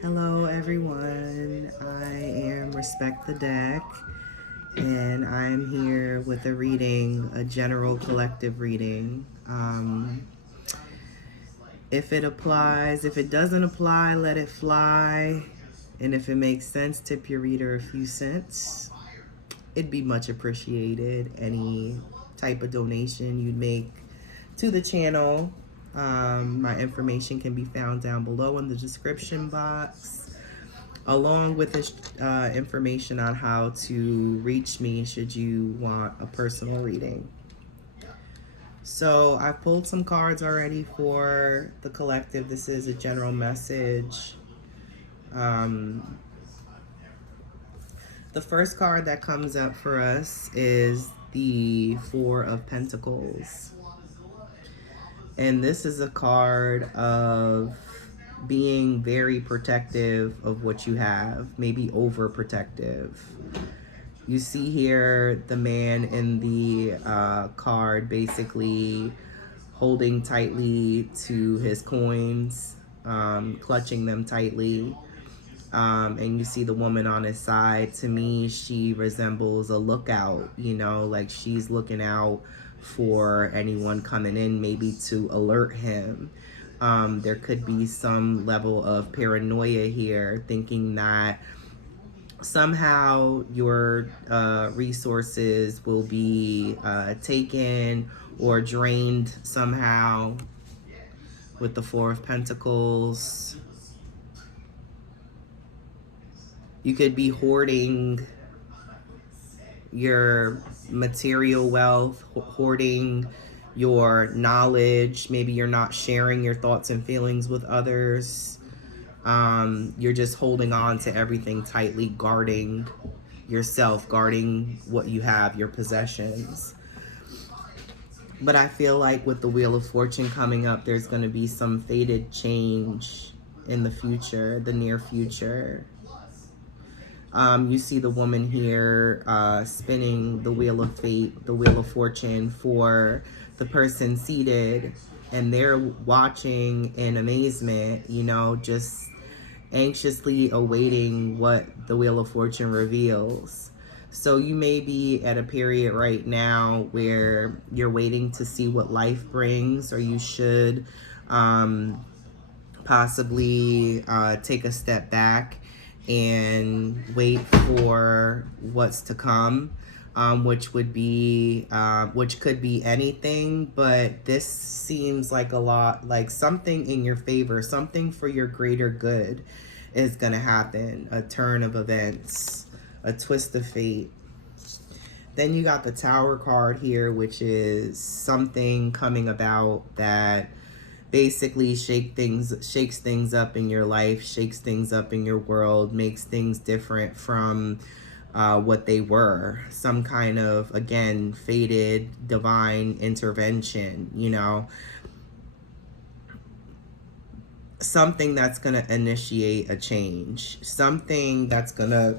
Hello, everyone. I am Respect the Deck, and I'm here with a reading, a general collective reading. If it applies, if it doesn't apply, let it fly. And if it makes sense, tip your reader a few cents. It'd be much appreciated. Any type of donation you'd make to the channel. My information can be found down below in the description box, along with this information on how to reach me should you want a personal reading. So I pulled some cards already for the collective. This is a general message. The first card that comes up for us is the Four of Pentacles. And this is a card of being very protective of what you have, maybe overprotective. You see here the man in the card basically holding tightly to his coins, clutching them tightly. And you see the woman on his side. To me, she resembles a lookout, like she's looking out for anyone coming in, maybe to alert him. There could be some level of paranoia here, thinking that somehow your resources will be taken or drained somehow with the Four of Pentacles. You could be hoarding your material wealth, hoarding your knowledge. Maybe you're not sharing your thoughts and feelings with others. You're just holding on to everything tightly, guarding yourself, guarding what you have, your possessions. But I feel like with the Wheel of Fortune coming up, there's going to be some fated change in the future, the near future. You see the woman here spinning the Wheel of Fate, the Wheel of Fortune for the person seated, and they're watching in amazement, just anxiously awaiting what the Wheel of Fortune reveals. So you may be at a period right now where you're waiting to see what life brings, or you should possibly take a step back and wait for what's to come, which could be anything, but this seems like a lot, like something in your favor, something for your greater good is going to happen, a turn of events, a twist of fate. Then you got the Tower card here, which is something coming about that basically shakes things up in your life, shakes things up in your world, makes things different from what they were. Some kind of, again, fated divine intervention, something that's going to initiate a change, something that's going to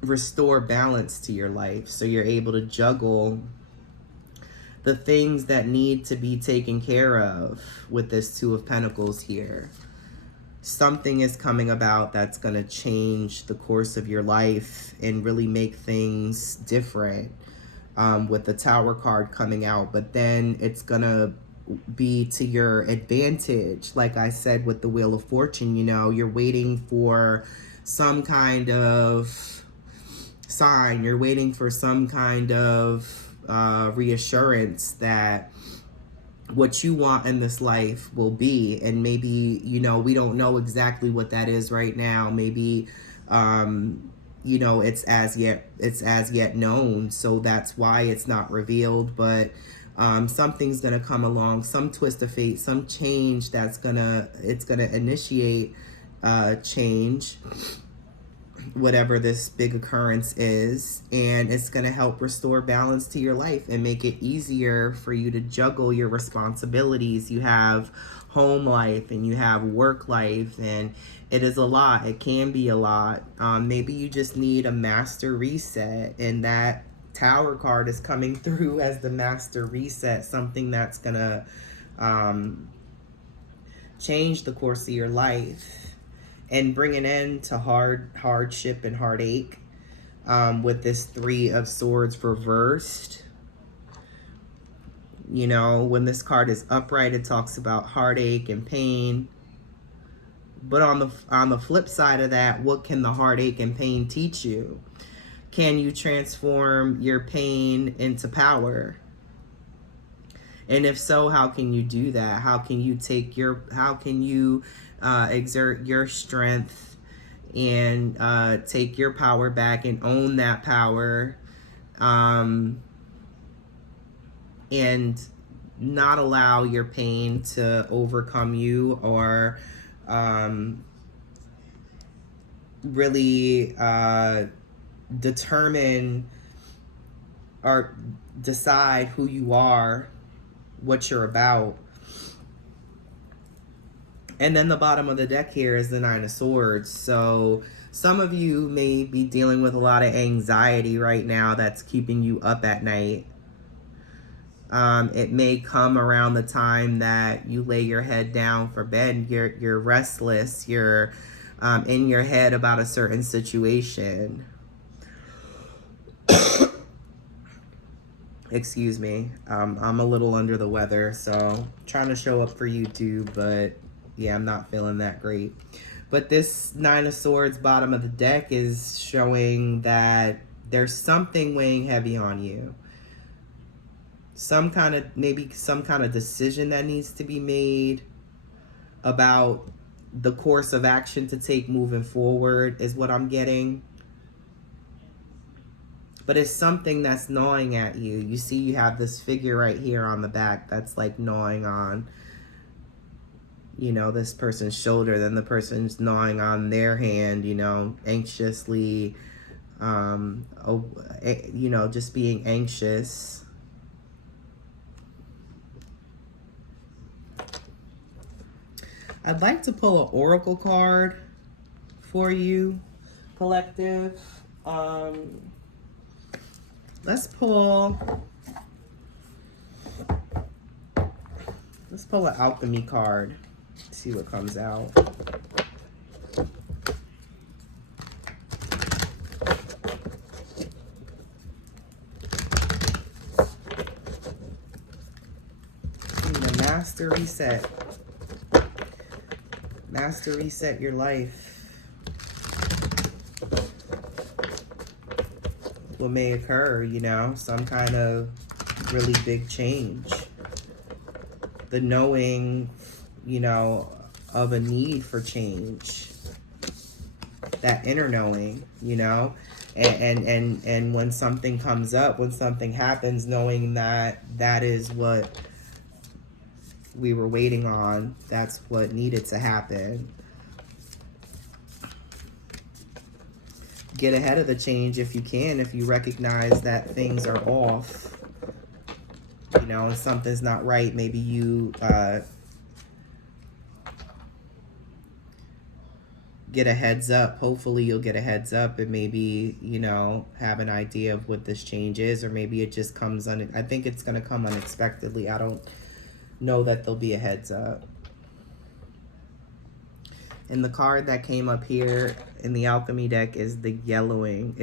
restore balance to your life so you're able to juggle the things that need to be taken care of with this Two of Pentacles here. Something is coming about that's going to change the course of your life and really make things different, with the Tower card coming out. But then it's going to be to your advantage. Like I said with the Wheel of Fortune, you're waiting for some kind of sign. You're waiting for some kind of reassurance that what you want in this life will be. And maybe, we don't know exactly what that is right now. Maybe, it's as yet known. So that's why it's not revealed. But something's going to come along, some twist of fate, some change it's going to initiate change, whatever this big occurrence is, and it's going to help restore balance to your life and make it easier for you to juggle your responsibilities. You have home life and you have work life, and it is a lot. It can be a lot. Maybe you just need a master reset, and that Tower card is coming through as the master reset, something that's going to change the course of your life. and bring an end to hardship and heartache. With this Three of Swords reversed. You know, when this card is upright, it talks about heartache and pain. But on the flip side of that, what can the heartache and pain teach you? Can you transform your pain into power? And if so, how can you do that? How can you exert your strength and take your power back and own that power, and not allow your pain to overcome you, or really determine or decide who you are, what you're about. And then the bottom of the deck here is the Nine of Swords. So some of you may be dealing with a lot of anxiety right now that's keeping you up at night. It may come around the time that you lay your head down for bed. You're restless. You're in your head about a certain situation. Excuse me. I'm a little under the weather, so trying to show up for YouTube, but yeah, I'm not feeling that great. But this Nine of Swords bottom of the deck is showing that there's something weighing heavy on you. Maybe some kind of decision that needs to be made about the course of action to take moving forward is what I'm getting. But it's something that's gnawing at you. You see, you have this figure right here on the back that's like gnawing on, you know, this person's shoulder. Then the person's gnawing on their hand, you know, anxiously, you know, just being anxious. I'd like to pull an oracle card for you, collective. Let's pull an alchemy card. See what comes out. The Master Reset. Master Reset your life. What may occur, you know, some kind of really big change. The knowing, you know, of a need for change. That inner knowing, you know, and when something comes up, when something happens, knowing that that is what we were waiting on, that's what needed to happen. Get ahead of the change if you can, if you recognize that things are off, you know, and something's not right. Maybe you get a heads up. Hopefully you'll get a heads up and maybe, you know, have an idea of what this change is, or maybe it just comes I think it's going to come unexpectedly. I don't know that there'll be a heads up. And the card that came up here in the alchemy deck is the yellowing.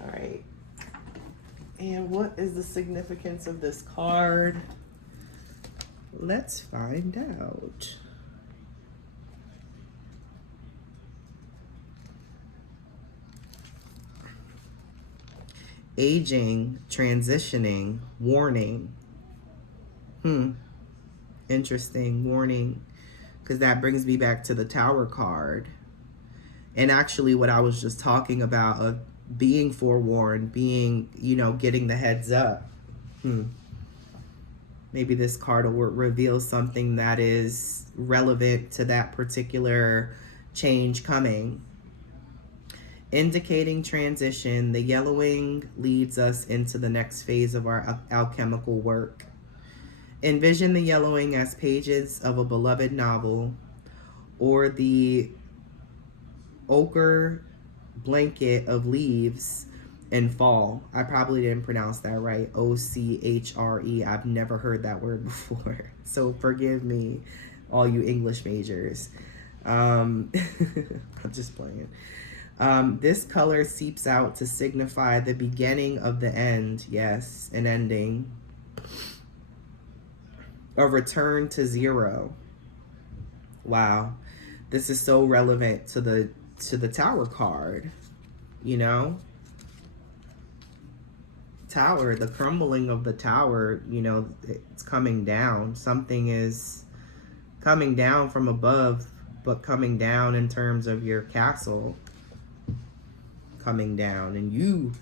All right. And what is the significance of this card? Let's find out. Aging, transitioning, warning. Interesting, warning. Because that brings me back to the Tower card. And actually what I was just talking about, of being forewarned, being, you know, getting the heads up. Maybe this card will reveal something that is relevant to that particular change coming. Indicating transition, the yellowing leads us into the next phase of our alchemical work. Envision the yellowing as pages of a beloved novel, or the ochre blanket of leaves And fall. I probably didn't pronounce that right. Ochre. I've never heard that word before. So forgive me, all you English majors. I'm just playing. This color seeps out to signify the beginning of the end. Yes, an ending. A return to zero. Wow. This is so relevant to the Tower card, you know? Tower, the crumbling of the tower, you know, it's coming down. Something is coming down from above, but coming down in terms of your castle coming down, and you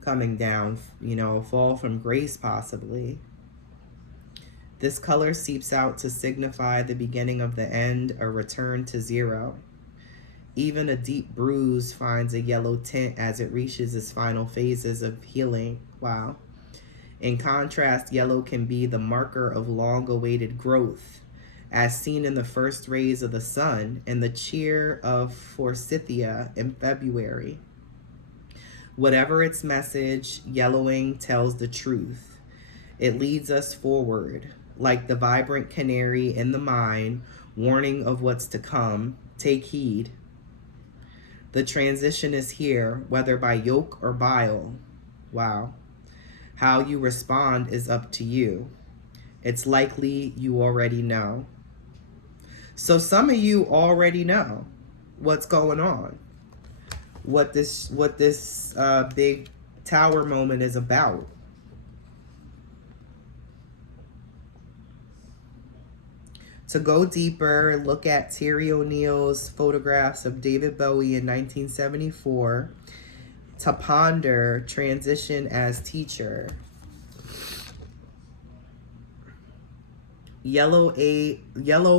coming down, you know, fall from grace possibly. This color seeps out to signify the beginning of the end, a return to zero. Even a deep bruise finds a yellow tint as it reaches its final phases of healing. Wow. In contrast, yellow can be the marker of long-awaited growth, as seen in the first rays of the sun and the cheer of Forsythia in February. Whatever its message, yellowing tells the truth. It leads us forward, like the vibrant canary in the mine, warning of what's to come. Take heed. The transition is here, whether by yoke or bile. Wow. How you respond is up to you. It's likely you already know. So some of you already know what's going on, what this big tower moment is about. To go deeper, look at Terry O'Neill's photographs of David Bowie in 1974. To ponder transition as teacher. Yellow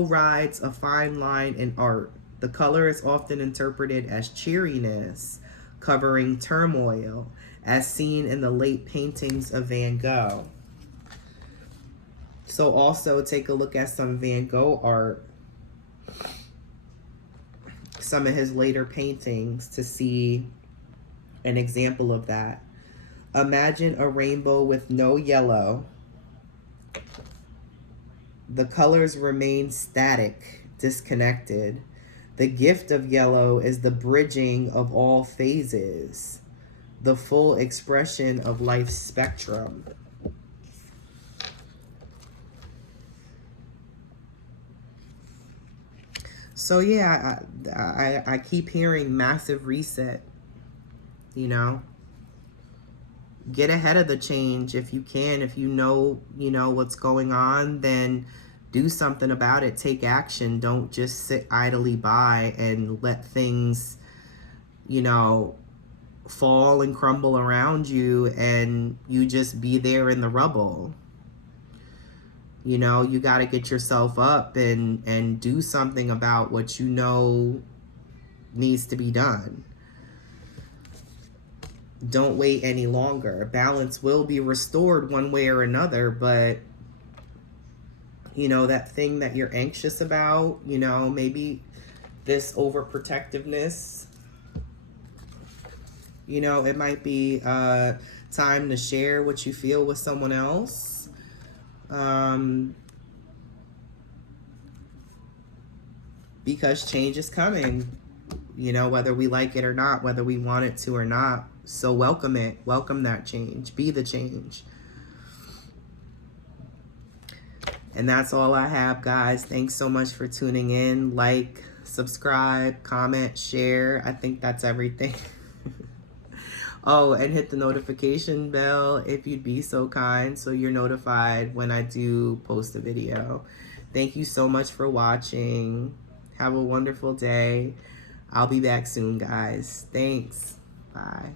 rides a fine line in art. The color is often interpreted as cheeriness, covering turmoil, as seen in the late paintings of Van Gogh. So also take a look at some Van Gogh art, some of his later paintings, to see an example of that. Imagine a rainbow with no yellow. The colors remain static, disconnected. The gift of yellow is the bridging of all phases, the full expression of life's spectrum. So yeah, I keep hearing massive reset, you know. Get ahead of the change if you can. If you know what's going on, then do something about it. Take action. Don't just sit idly by and let things, you know, fall and crumble around you and you just be there in the rubble. You know, you got to get yourself up and do something about what you know needs to be done. Don't wait any longer. Balance will be restored one way or another, but you know, that thing that you're anxious about, you know, maybe this overprotectiveness, you know, it might be time to share what you feel with someone else. Because change is coming, you know, whether we like it or not, whether we want it to or not. So welcome it. Welcome that change. Be the change. And that's all I have, guys. Thanks so much for tuning in. Like, subscribe, comment, share. I think that's everything. Oh, and hit the notification bell if you'd be so kind, so you're notified when I do post a video. Thank you so much for watching. Have a wonderful day. I'll be back soon, guys. Thanks. Bye.